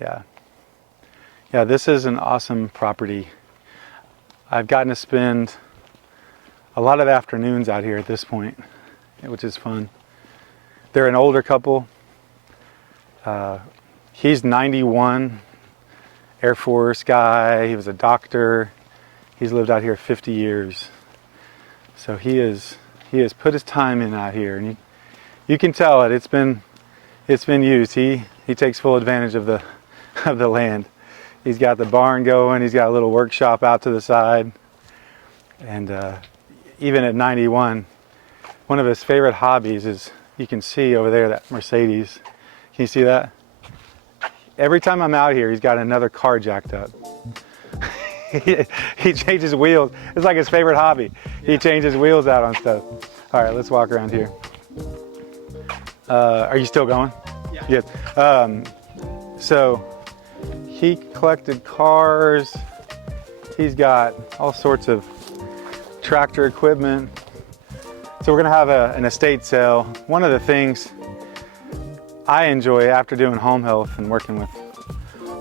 Yeah. Yeah, this is an awesome property. I've gotten to spend a lot of afternoons out here at this point, which is fun. They're an older couple. He's 91, Air Force guy. He was a doctor. He's lived out here 50 years. So he has put his time in out here, and you can tell it. It's been used. He takes full advantage of the land. He's got the barn going. He's got a little workshop out to the side, and even at 91, one of his favorite hobbies is, you can see over there that Mercedes. Can you see that? Every time I'm out here, he's got another car jacked up. He changes wheels. It's like his favorite hobby. Yeah. He changes wheels out on stuff. All right, let's walk around here. Are you still going? Yeah. Good. So he collected cars. He's got all sorts of tractor equipment. So we're gonna have an estate sale. One of the things I enjoy after doing home health and working with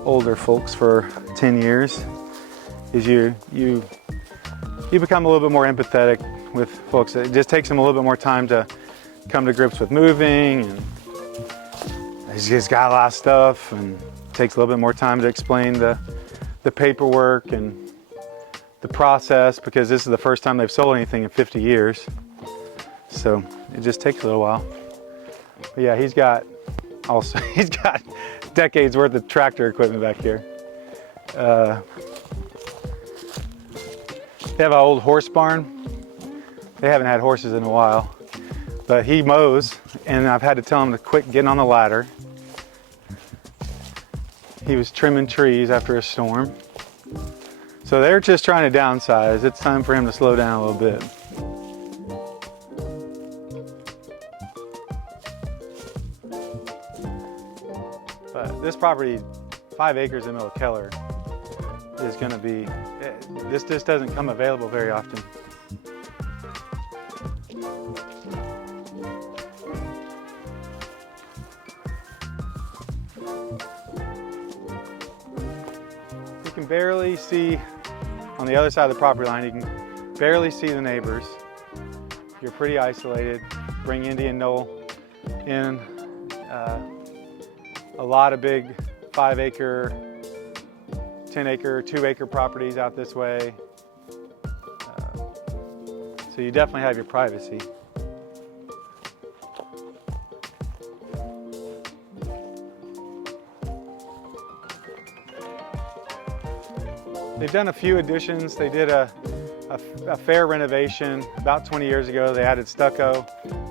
older folks for 10 years is you become a little bit more empathetic with folks. It just takes them a little bit more time to come to grips with moving, and he's just got a lot of stuff, and it takes a little bit more time to explain the paperwork and the process, because this is the first time they've sold anything in 50 years. So it just takes a little while. But yeah, he's got decades worth of tractor equipment back here. They have an old horse barn. They haven't had horses in a while, but he mows, and I've had to tell him to quit getting on the ladder. He was trimming trees after a storm. So they're just trying to downsize. It's time for him to slow down a little bit. But this property, 5 acres in the middle of Keller, is going to be, this just doesn't come available very often. You can barely see, on the other side of the property line, you can barely see the neighbors. You're pretty isolated. Bring Indian Knoll in. A lot of big 5 acre, 10 acre, 2 acre properties out this way. So you definitely have your privacy. They've done a few additions. They did a fair renovation about 20 years ago. They added stucco.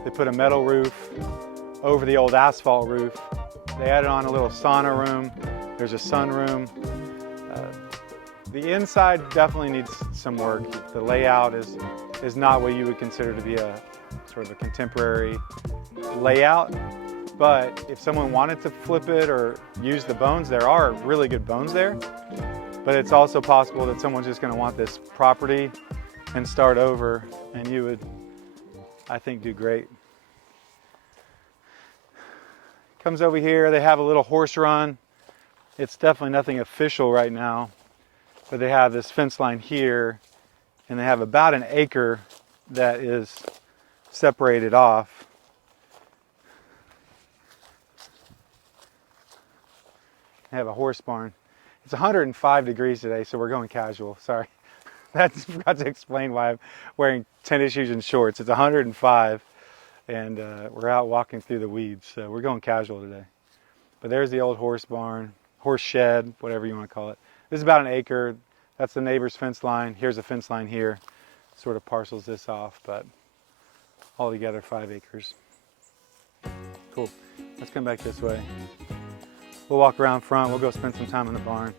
They put a metal roof over the old asphalt roof. They added on a little sauna room. There's a sunroom. The inside definitely needs some work. The layout is not what you would consider to be a sort of a contemporary layout. But if someone wanted to flip it or use the bones, there are really good bones there. But it's also possible that someone's just going to want this property and start over, and you would, I think, do great. Comes over here, they have a little horse run. It's definitely nothing official right now, but they have this fence line here, and they have about an acre that is separated off. They have a horse barn. It's 105 degrees today, so we're going casual. Sorry. That's forgot to explain why I'm wearing tennis shoes and shorts. It's 105, and we're out walking through the weeds, so we're going casual today. But there's the old horse barn, horse shed, whatever you want to call it. This is about an acre. That's the neighbor's fence line. Here's a fence line here. Sort of parcels this off, but altogether 5 acres. Cool. Let's come back this way. We'll walk around front. We'll go spend some time in the barn.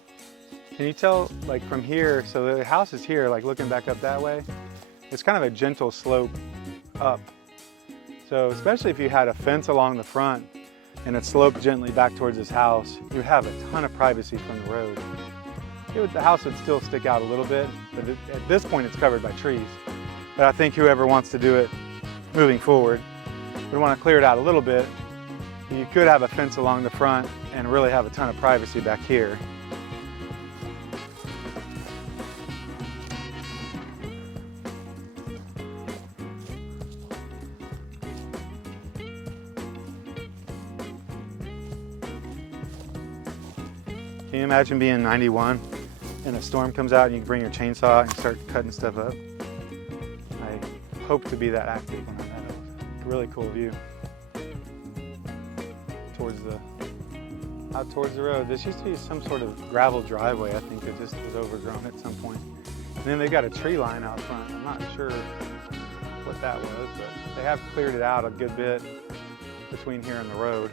Can you tell, like from here, so the house is here, like looking back up that way, it's kind of a gentle slope up. So especially if you had a fence along the front and it sloped gently back towards this house, you would have a ton of privacy from the road. The house would still stick out a little bit, but at this point it's covered by trees. But I think whoever wants to do it moving forward would want to clear it out a little bit You could have a fence along the front and really have a ton of privacy back here. Can you imagine being 91 and a storm comes out and you can bring your chainsaw out and start cutting stuff up? I hope to be that active when I'm at a really cool view out towards the road. This used to be some sort of gravel driveway. I think it just was overgrown at some point. And then they've got a tree line out front. I'm not sure what that was, but they have cleared it out a good bit between here and the road.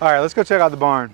All right, let's go check out the barn.